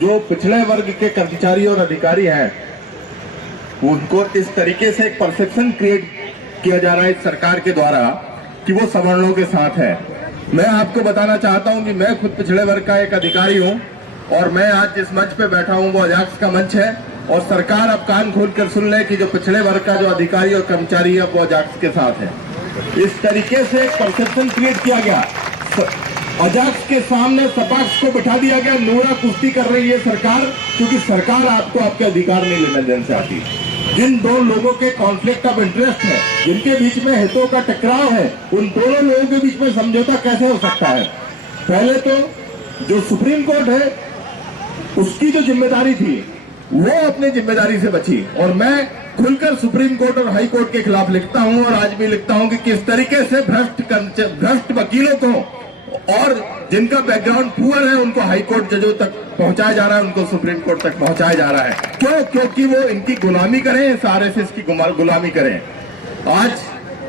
जो पिछड़े वर्ग के कर्मचारी और अधिकारी हैं, उनको इस तरीके से एक परसेप्शन क्रिएट किया जा रहा है इस सरकार के द्वारा कि वो सवर्णों के साथ है। मैं आपको बताना चाहता हूं कि मैं खुद पिछड़े वर्ग का एक अधिकारी हूं और मैं आज जिस मंच पे बैठा हूं वो अजाक्स का मंच है और सरकार अब कान खोल कर सुन ले कि जो पिछड़े वर्ग का जो अधिकारी और कर्मचारी है वो अजाक्स के साथ है। इस तरीके से एक परसेप्शन क्रिएट किया गया, अजाक्स के सामने सपाक्स को बिठा दिया गया, नूरा कुश्ती कर रही है सरकार, क्योंकि सरकार आपको आपके अधिकार नहीं लेने देना चाहती। जिन दो लोगों के कॉन्फ्लिक्ट ऑफ इंटरेस्ट है, जिनके बीच में हितों का टकराव है, उन दोनों लोगों के बीच में समझौता कैसे हो सकता है? पहले तो जो सुप्रीम कोर्ट है उसकी जो जिम्मेदारी थी वो अपनी जिम्मेदारी से बची और मैं खुलकर सुप्रीम कोर्ट और हाई कोर्ट के खिलाफ लिखता हूं और आज भी लिखता हूं कि किस तरीके से भ्रष्ट वकीलों को और जिनका बैकग्राउंड पुअर है उनको हाई कोर्ट जजों तक पहुंचाया जा रहा है, उनको सुप्रीम कोर्ट तक पहुंचाया जा रहा है। क्यों? क्योंकि वो इनकी गुलामी करें, आरएसएस की गुलामी करें। आज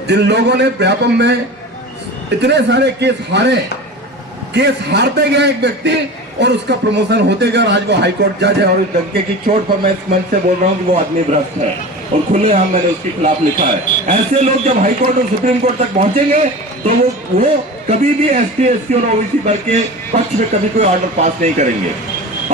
जिन लोगों ने व्यापम में इतने सारे केस हारते गया एक व्यक्ति और उसका प्रमोशन होते गया, आज वो हाईकोर्ट जज है और इस डंके की चोट पर मैं इस मंच से बोल रहा हूं कि वो आदमी भ्रष्ट है और खुलेआम मैंने उसके खिलाफ लिखा है। ऐसे लोग जब हाईकोर्ट और सुप्रीम कोर्ट तक पहुंचेंगे तो वो कभी भी एसटी, एससी और ओबीसी वर्ग के पक्ष में कभी कोई ऑर्डर पास नहीं करेंगे।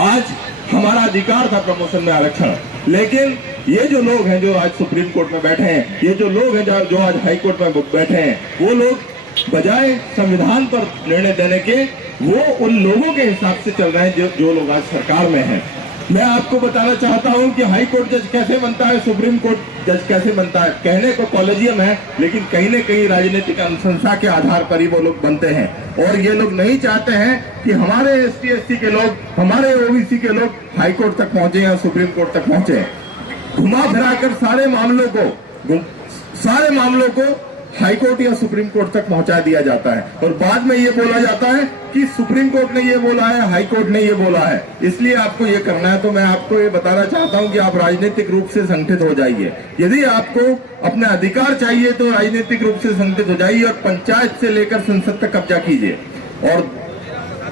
आज हमारा अधिकार था प्रमोशन में आरक्षण, लेकिन ये जो लोग हैं जो आज सुप्रीम कोर्ट में बैठे हैं, ये जो लोग हैं जो आज हाई कोर्ट में बैठे हैं, वो लोग बजाय संविधान पर निर्णय देने के वो उन लोगों के हिसाब से चल रहे हैं जो लोग आज सरकार में हैं। मैं आपको बताना चाहता हूं कि हाई कोर्ट जज कैसे बनता है, सुप्रीम कोर्ट जज कैसे बनता है। कहने को कॉलेजियम है, लेकिन कहीं न कहीं राजनीतिक अनुशंसा के आधार पर ही वो लोग बनते हैं और ये लोग नहीं चाहते हैं कि हमारे एसटी, एससी के लोग, हमारे ओबीसी के लोग हाई कोर्ट तक पहुंचे या सुप्रीम कोर्ट तक पहुंचे। घुमा फिराकर सारे मामलों को हाई कोर्ट या सुप्रीम कोर्ट तक पहुंचा दिया जाता है और बाद में ये बोला जाता है कि सुप्रीम कोर्ट ने ये बोला है, हाई कोर्ट ने ये बोला है, इसलिए आपको ये करना है। तो मैं आपको ये बताना चाहता हूं कि आप राजनीतिक रूप से संगठित हो जाइए। यदि आपको अपने अधिकार चाहिए तो राजनीतिक रूप से संगठित हो जाइए और पंचायत से लेकर संसद तक कब्जा कीजिए और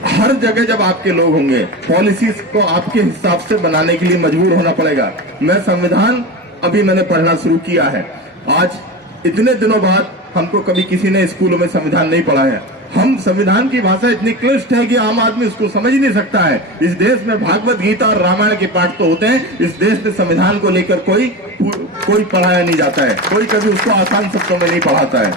हर जगह जब आपके लोग होंगे, पॉलिसीज को आपके हिसाब से बनाने के लिए मजबूर होना पड़ेगा। मैं संविधान अभी मैंने पढ़ना शुरू किया है। आज इतने दिनों बाद हमको कभी किसी ने स्कूलों में संविधान नहीं पढ़ा है। हम संविधान की भाषा इतनी क्लिष्ट है कि आम आदमी उसको समझ ही नहीं सकता है। इस देश में भागवत गीता और रामायण के पाठ तो होते हैं, इस देश में संविधान को लेकर कोई पढ़ाया नहीं जाता है, कोई कभी उसको आसान शब्दों में नहीं पढ़ाता है।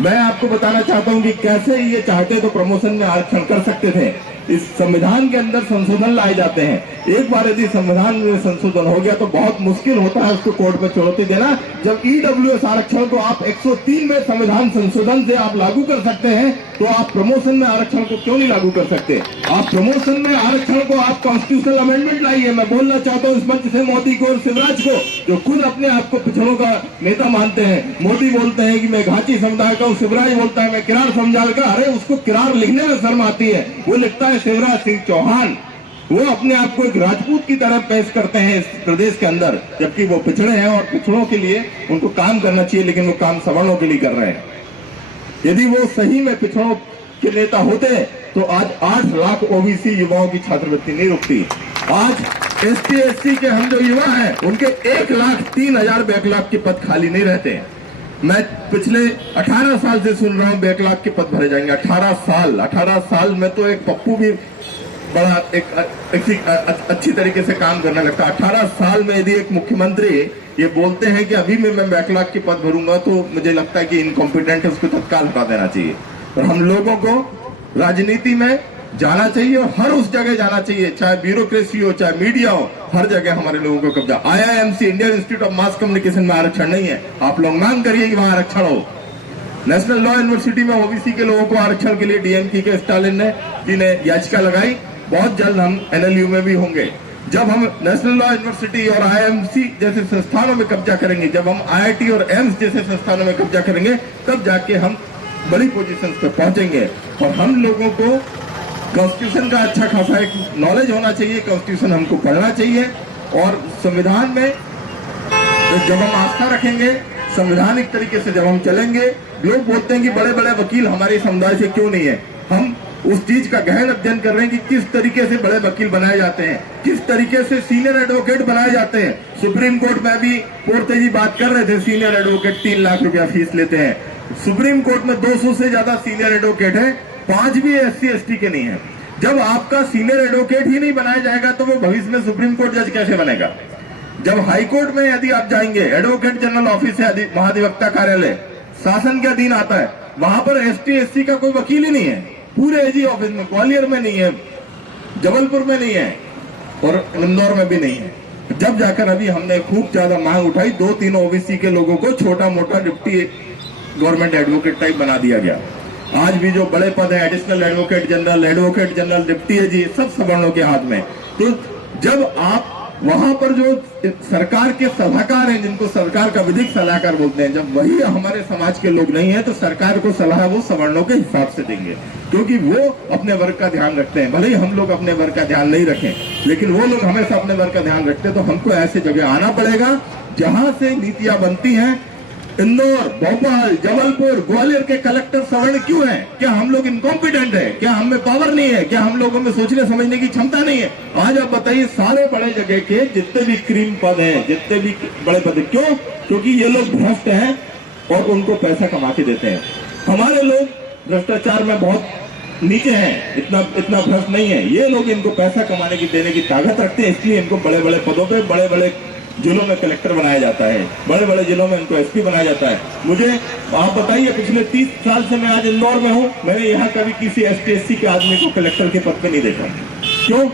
मैं आपको बताना चाहता हूं कि कैसे ये चाहते तो प्रमोशन में आरक्षण कर सकते थे। इस संविधान के अंदर संशोधन लाए जाते हैं। एक बार यदि संविधान में संशोधन हो गया तो बहुत मुश्किल होता है उसको कोर्ट में चुनौती देना। जब ईडब्ल्यूएस आरक्षण को आप 103 में संविधान संशोधन से आप लागू कर सकते हैं तो आप प्रमोशन में आरक्षण को क्यों नहीं लागू कर सकते? आप प्रमोशन में आरक्षण को आप कॉन्स्टिट्यूशनल अमेंडमेंट लाइए। मैं बोलना चाहता हूँ इस मंच से मोदी को और शिवराज को, जो खुद अपने आप को पिछड़ों का नेता मानते हैं। मोदी बोलते हैं कि मैं घाटी समुदाय का हूँ, शिवराज बोलता है मैं किरार समुदाय का। अरे उसको किरार लिखने में शर्म आती है, वो लिखता है शिवराज सिंह चौहान। वो अपने आप को एक राजपूत की तरह पेश करते हैं इस प्रदेश के अंदर, जबकि वो पिछड़े हैं और पिछड़ों के लिए उनको काम करना चाहिए, लेकिन वो काम सवर्णों के लिए कर रहे हैं। यदि वो सही में पिछड़ों के नेता होते तो आज 8 लाख ओबीसी युवाओं की छात्रवृत्ति नहीं रुकती। आज एसटी, एससी के हम जो युवा हैं उनके 1,03,000 बैकलॉग के पद खाली नहीं रहते। मैं पिछले 18 साल से सुन रहा हूं बैकलॉग के पद भरे जाएंगे। 18 साल में तो एक पप्पू भी बड़ा एक अच्छी तरीके से काम करने लगता। 18 साल में यदि एक मुख्यमंत्री ये बोलते हैं कि अभी मैं बैकलॉग के पद भरूंगा तो मुझे लगता है कि इनकॉम्पिटेंट है, उसको तत्काल हटा देना चाहिए। और हम लोगों को राजनीति में जाना चाहिए और हर उस जगह जाना चाहिए, चाहे ब्यूरोक्रेसी हो, चाहे मीडिया हो, हर जगह हमारे लोगों को कब्जा। IIMC Indian institute of mass communication में आरक्षण नहीं है, आप लोग मांग करिए कि वहां आरक्षण हो। नेशनल लॉ यूनिवर्सिटी में ओबीसी के लोगों को आरक्षण के लिए डीएमके के स्टालिन ने याचिका लगाई। बहुत जल्द हम NLU में भी होंगे। जब हम नेशनल लॉ यूनिवर्सिटी और IIMC जैसे संस्थानों में कब्जा करेंगे, जब हम IIT और एम्स जैसे संस्थानों में कब्जा करेंगे, तब जाके हम बड़ी पोजीशन पर पहुंचेंगे। और हम लोगों को कॉन्स्टिट्यूशन का अच्छा खासा एक नॉलेज होना चाहिए, कॉन्स्टिट्यूशन हमको पढ़ना चाहिए और संविधान में जब हम आस्था रखेंगे, संवैधानिक तरीके से जब हम चलेंगे। लोग बोलते हैं कि बड़े बड़े वकील हमारे समुदाय से क्यों नहीं है, हम उस चीज का गहन अध्ययन कर रहे हैं कि किस तरीके से बड़े वकील बनाए जाते हैं, किस तरीके से सीनियर एडवोकेट बनाए जाते हैं। सुप्रीम कोर्ट में भी पोर्ते जी बात कर रहे थे, सीनियर एडवोकेट 3 लाख रुपया फीस लेते हैं। सुप्रीम कोर्ट में 200 से ज्यादा सीनियर एडवोकेट है, 5 भी SC ST के नहीं है। जब आपका सीनियर एडवोकेट ही नहीं बनाया जाएगा तो वो भविष्य में सुप्रीम कोर्ट जज कैसे बनेगा? जब हाई कोर्ट में यदि आप जाएंगे, एडवोकेट जनरल ऑफिस है, महाधिवक्ता कार्यालय शासन के अधीन आता है, वहां पर ST SC का कोई वकील ही नहीं है। पूरे AG ऑफिस में, ग्वालियर में नहीं है, जबलपुर में नहीं है और इंदौर में भी नहीं है। जब जाकर अभी हमने खूब ज्यादा मांग उठाई, 2-3 OBC के लोगों को छोटा मोटा डिप्टी गवर्नमेंट एडवोकेट टाइप बना दिया गया। आज भी जो बड़े पद है, एडिशनल एडवोकेट जनरल, डिप्टी है जी, सब सवर्णों के हाथ में। तो जब आप वहां पर जो सरकार के सलाहकार हैं, जिनको सरकार का विधिक सलाहकार बोलते हैं, जब वही हमारे समाज के लोग नहीं है तो सरकार को सलाह वो सवर्णों के हिसाब से देंगे, क्योंकि वो अपने वर्ग का ध्यान रखते हैं। भले ही हम लोग अपने वर्ग का ध्यान नहीं रखें, लेकिन वो लोग हमेशा अपने वर्ग का ध्यान रखते हैं। तो हमको ऐसे जगह आना पड़ेगा जहां से नीतियां बनती हैं। इंदौर, भोपाल, जबलपुर, ग्वालियर के कलेक्टर सवर्ण क्यों हैं? क्या हम लोग इनकॉम्पिटेंट है? क्या हम में पावर नहीं है? क्या हम लोगों में सोचने समझने की क्षमता नहीं है? आज आप बताइए, सारे बड़े जगह के जितने भी क्रीम पद हैं, जितने भी बड़े पद, क्यों? क्योंकि ये लोग भ्रष्ट हैं और उनको पैसा कमा के देते हैं। हमारे लोग भ्रष्टाचार में बहुत नीचे हैं, इतना भ्रष्ट नहीं है। ये लोग इनको पैसा कमाने की, देने की ताकत रखते हैं, इसलिए इनको बड़े बड़े पदों पे, बड़े बड़े जिलों में कलेक्टर बनाया जाता है, बड़े बड़े जिलों में इनको SP बनाया जाता है। मुझे आप बताइए, पिछले 30 साल से मैं आज इंदौर में हूँ, मैंने यहाँ कभी किसी ST SC के आदमी को कलेक्टर के पद पे नहीं देखा। क्यों?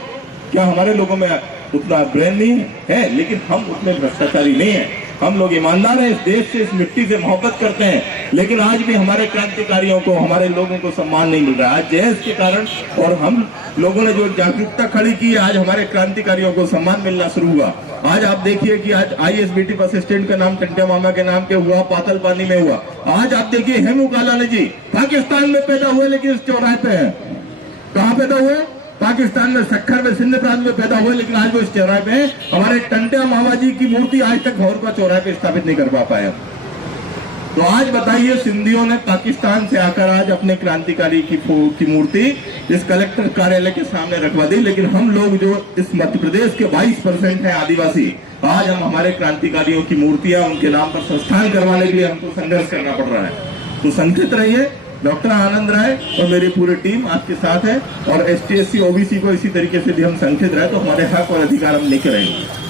क्या हमारे लोगों में उतना ब्रेन नहीं है? लेकिन हम उतने भ्रष्टाचारी नहीं है। हम लोग ईमानदार हैं, इस देश से, इस मिट्टी से मोहब्बत करते हैं, लेकिन आज भी हमारे क्रांतिकारियों को, हमारे लोगों को सम्मान नहीं मिल रहा। आज JS के कारण और हम लोगों ने जो जागरूकता खड़ी की है, आज हमारे क्रांतिकारियों को सम्मान मिलना शुरू हुआ। आज आप देखिए कि आज ISBT बस स्टैंड का नाम टंटे मामा के नाम पे हुआ, पातल पानी में हुआ। आज आप देखिए, हेमू कालानी जी पाकिस्तान में पैदा हुए, लेकिन इस चौराहे पे है। कहाँ पैदा हुए? पाकिस्तान में, सक्खर में, सिंध प्रांत में पैदा हुए, लेकिन आज वो इस चौराहे पे हमारे टंटे मामा जी की मूर्ति आज तक भौर का चौराहे पे स्थापित नहीं कर पाया। तो आज बताइए, सिंधियों ने पाकिस्तान से आकर आज अपने क्रांतिकारी की मूर्ति इस कलेक्टर कार्यालय के सामने रखवा दी, लेकिन हम लोग जो इस मध्य प्रदेश के 22% है आदिवासी, आज हम हमारे क्रांतिकारियों की मूर्तियां, उनके नाम पर संस्थान करवाने के लिए हमको संघर्ष करना पड़ रहा है। तो संगठित रहिए। डॉक्टर आनंद राय और मेरी पूरी टीम आपके साथ है, और ST SC OBC को इसी तरीके से भी हम संगठित रहे तो हमारे हक और अधिकार हम लेकर रहेंगे।